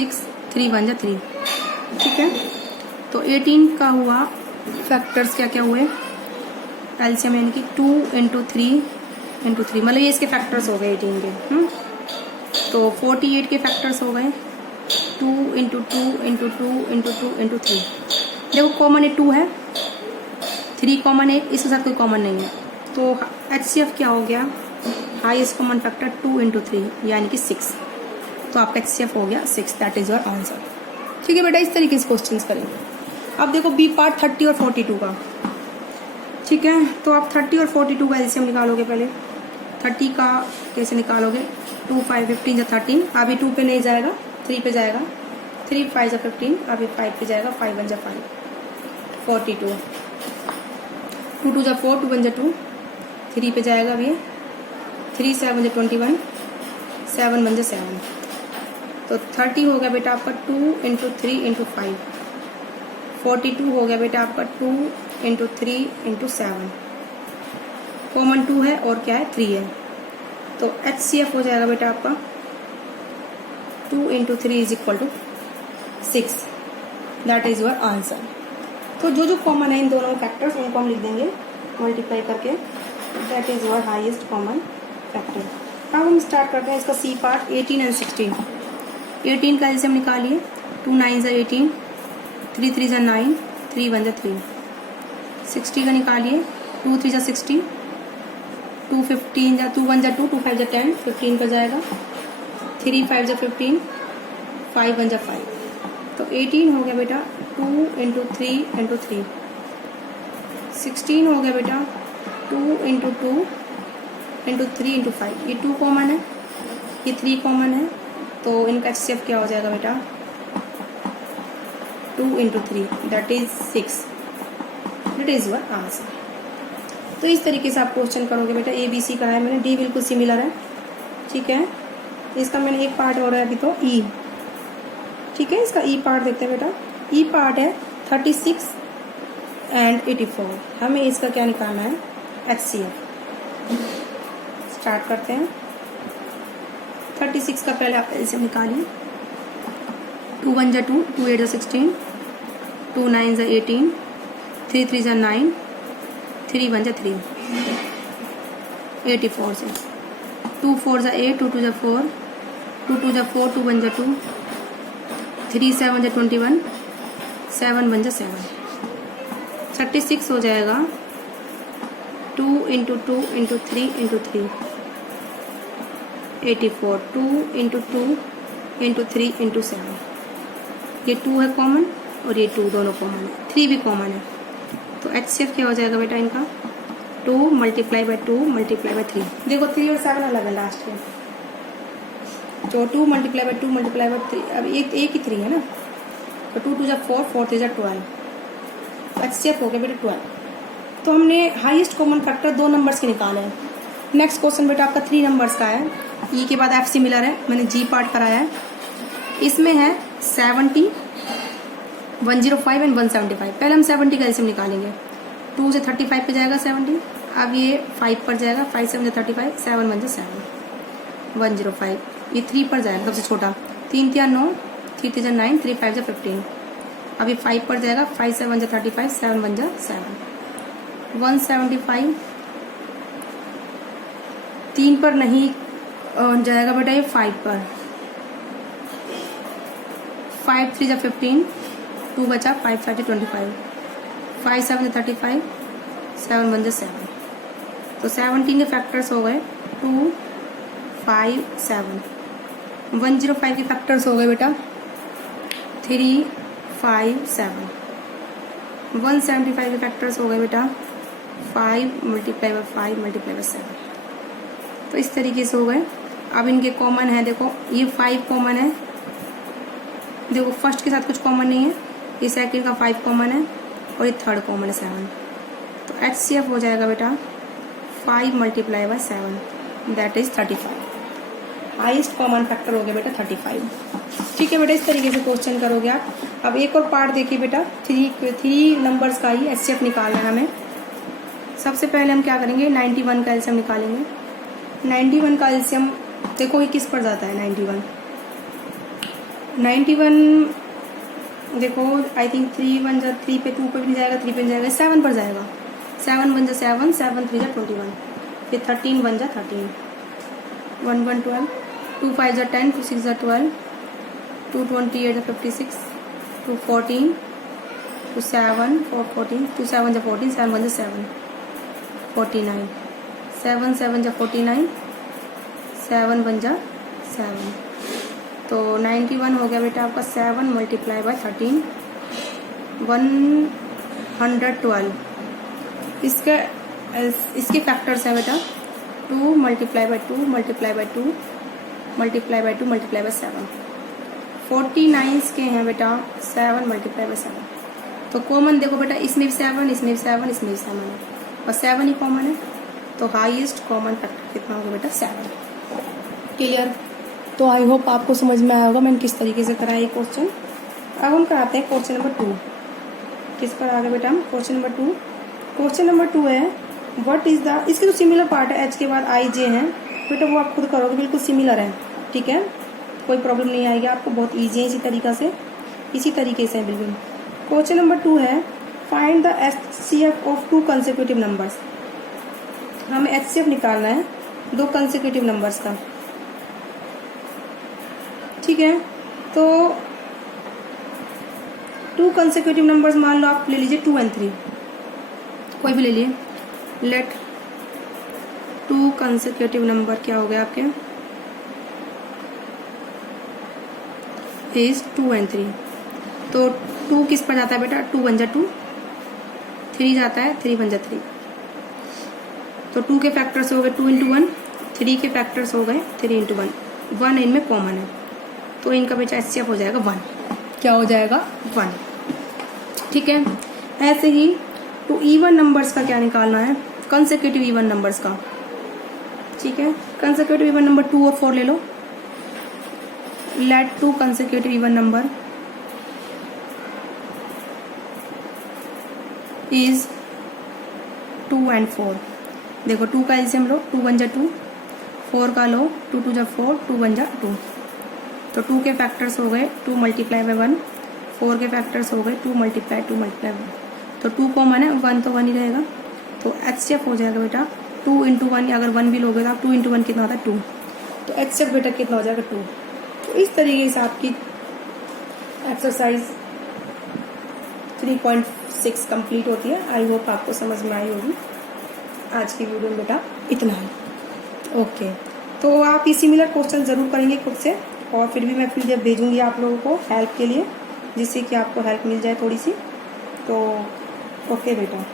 6, 3 1 जा 3, ठीक है। तो 18 का हुआ फैक्टर्स क्या क्या हुए, एलसीएम यानी कि 2 × 3 × 3, मतलब ये इसके फैक्टर्स हो गए 18 के। तो 48 के फैक्टर्स हो गए 2 × 2 × 2 × 2 × 3। देखो कॉमन है 2 है, 3 कॉमन है, इसके साथ कोई कॉमन नहीं है। तो HCF क्या हो गया, हाईएस्ट कॉमन फैक्टर 2 × 3 यानी कि 6। तो आपका HCF हो गया 6, दैट इज योर आंसर। ठीक है बेटा, इस तरीके से क्वेश्चंस करेंगे। अब देखो बी पार्ट 30 और 42 का, ठीक है। तो आप 30 और 42 का एलसीएम निकालोगे। पहले 30 का कैसे निकालोगे, 2 5 15 या 13, अभी 2 पे नहीं जाएगा, 3 पे जाएगा, 3 5 या 15, अभी 5 पे जाएगा, 5 1 जा 5, 42, 2 2 जा 4, 2 1 जा 2, 3 पे जाएगा अभी 3 7 जा 21, 7 1 जा 7। तो 30 हो गया बेटा आपका 2 × 3 × 5, 42 हो गया बेटा आपका 2 × 3 × 7, कॉमन 2 है और क्या है 3 है। तो HCF हो जाएगा बेटा आपका 2 × 3 = 6, दैट इज योर आंसर। तो जो जो कॉमन है इन दोनों फैक्टर्स उनको हम लिख देंगे मल्टीप्लाई करके, that is your highest common factor. अब हम स्टार्ट करते हैं इसका सी पार्ट 18 और 16। 18 का एलसीएम निकालिए, 2 9 जा 18, 3 3 जा 9, 3 1 जा 3। 60 का निकालिए, 2 3 जा 60, 2 15 जा 2 1 जा 2, 2 5 जा 10, 15 पर जाएगा, 3 5 जा 15, 5 1 जा 5। तो 18 हो गया बेटा 2 × 3 × 3। 16 हो गया बेटा 2 × 2 × 3 × 5। ये 2 कॉमन है, ये 3 कॉमन है, तो इनका HCF क्या हो जाएगा बेटा 2 × 3, that is 6, that is your answer. तो इस तरीके से आप क्वेश्चन करोगे बेटा। ABC का है मैंने, D बिल्कुल सिमिलर है, ठीक है। इसका मैंने एक पार्ट हो रहा है अभी तो E, ठीक है। इसका E पार्ट देखते हैं बेटा। E पार्ट है 36 एंड 84। हमें इसका क्या निकालना है, HCF। स्टार्ट करते हैं। 36 का पहले आप एलसीएम निकालिए, 2 1 जा 2, 2 8 जा 16, 2 9 जा 18, 3 3 जा 9, 3 1 जा 3, 84 से 2 4 जा 8, 2 2 जा 4, 2 2 जा 4, 2 1 जा 2, 3 7 जा 21, 7 1 जा 7। 36 हो जाएगा 2 × 2 × 3 × 3, 84, 2 × 2 × 3 × 7। ये 2 है कॉमन और ये 2 दोनों कॉमन है, 3 भी कॉमन है। तो HCF क्या हो जाएगा बेटा इनका 2 × 2 × 3। देखो 3 और 7 अलग है लास्ट में, तो 2 × 2 × 3, अब एक ही 3 है ना, तो 2 2 जा 4, 4 3 जा 12। HCF हो गया बेटा 12। तो हमने हाईएस्ट कॉमन फैक्टर 2 नंबर्स के निकाले हैं। नेक्स्ट क्वेश्चन बेटा आपका 3 नंबर्स का है। E के बाद F सिमिलर है, मैंने G पार्ट कराया है। इसमें है 70, 105 एंड 175। पहले हम 70 का एलसीएम निकालेंगे। 2 से 35 पे जाएगा 70, अब ये 5 पर जाएगा, 5 7 जा 35, 7 1 जा 7, 105। ये 3 पर जाएगा सबसे छोटा, 3 3 9, 3 3 जा 9, 3 5 जा 15। अब ये 5 पर जाएगा, 5 7 जा 35, 7 1 जा 7, 175। 3 पर नहीं जाएगा बेटा, ये 5 पर, 5 3 जा 15, 2 बचा, 5 5 जा 25, 5 7 जा 35, 7 1 जा 7। तो 17 के फैक्टर्स हो गए 2 5 7। 105 के फैक्टर्स हो गए बेटा 3 5 7। 175 के फैक्टर्स हो गए बेटा 5 × 5 × 7। तो इस तरीके से हो गए। अब इनके कॉमन है, देखो ये 5 कॉमन है, देखो फर्स्ट के साथ कुछ कॉमन नहीं है, ये सेकंड का 5 कॉमन है और ये थर्ड कॉमन है 7। तो HCF हो जाएगा बेटा 5 × 7, that is 35। Highest common factor हो गया बेटा 35। ठीक है बेटा, इस तरीके से क्वेश्चन करोगे आप। अब एक और पार्ट देखिए बेटा, 3 नंबर्स का ही HCF निकालना है हमें। सबसे पहले हम क्या करेंगे, 91 का एलसीएम निकालेंगे। 91 का एलसीएम देखो ये किस पर जाता है, 91 91 देखो आई थिंक 3 1 जा 3 पे 2 पे भी नहीं जाएगा, 3 पे नहीं जाएगा, 7 पर जाएगा। 7 1 जा 7, 7 3 जा 21, फिर 13 1 जा 13, 1 1 12, 2 5 जा 10, 2 6 जा 12, 2 28 जा 56, 2 14, 2 7 4 14, 2 7 जा 14, 7 1 जा 7, 49, 7 7 जा 49, 7 1 जा 7। तो 91 हो गया बेटा आपका 7 मल्टीप्लाई बाय 13, 112। इसके फैक्टर्स हैं बेटा 2 multiply by 2 multiply by 2 multiply by 2 multiply by 7। 49 के हैं बेटा 7 मल्टीप्लाई बाय 7। तो कॉमन देखो बेटा इसमें भी 7, इसमें भी 7, इसमें भी 7 है और 7 ही कॉमन है। तो हाईएस्ट कॉमन फैक्टर कितना होगा बेटा 7। क्लियर? तो आई होप आपको समझ में आया होगा मैंने किस तरीके से कराया ये क्वेश्चन। अब हम कराते हैं क्वेश्चन नंबर 2। किस पर आ गए बेटा हम? Question number 2। क्वेश्चन नंबर 2 है व्हाट इज द, इसके जो सिमिलर पार्ट है एच के बाद आई जे है बेटा वो आप खुद करोगे, बिल्कुल सिमिलर है, ठीक है, कोई प्रॉब्लम नहीं आएगी आपको, बहुत ईजी है इसी तरीके से है बिल्कुल। क्वेश्चन नंबर 2 है find the HCF of 2 consecutive numbers. हमें HCF निकालना है 2 कंसेक्यूटिव नंबर्स का, ठीक है। तो 2 कंसेक्यूटिव नंबर्स मान लो आप ले लीजिए 2 and 3, कोई भी ले लिए। लेट 2 कंसेक्यूटिव नंबर क्या हो गया आपके इज 2 and 3। तो 2 किस पर जाता है बेटा? 2 1 जा 2, 3 जाता है 3 1 जा 3। तो 2 के फैक्टर्स हो गए 2 into 1, 3 के फैक्टर्स हो गए 3 into 1, 1 इनमें कॉमन है तो इनका बेटा HCF हो जाएगा 1। क्या हो जाएगा? 1, ठीक है। ऐसे ही टू इवन नंबर्स का क्या निकालना है? कंसेक्यूटिव इवन नंबर्स का, ठीक है। कंसेक्यूटिव इवन नंबर 2 और 4 ले लो। Let 2 consecutive even number is 2 and 4। देखो 2 का एलसीएम लो, 2 1 जा 2, 4 का लो 2 2 जा 4, 2 1 जा 2। तो 2 के फैक्टर्स हो गए 2 मल्टीप्लाई बाय 1, 4 के फैक्टर्स हो गए 2 मल्टीप्लाई 2 मल्टीप्लाई 1। तो 2 कॉमन है, 1 तो 1 ही रहेगा। तो HCF हो जाएगा बेटा 2 into 1, अगर 1 भी लोगे तो 2 into 1 कितना होता है 2। तो HCF बेटा कितना हो जाएगा 2। तो इस तरीके से आपकी एक्सरसाइज 3.6 कंप्लीट होती है। आई होप आपको समझ में आई होगी। आज की वीडियो में बेटा इतना है। ओके, तो आप ये सिमिलर क्वेश्चन ज़रूर करेंगे खुद से, और फिर भी मैं PDF भेजूंगी आप लोगों को हेल्प के लिए, जिससे कि आपको हेल्प मिल जाए थोड़ी सी। तो ओके बेटा।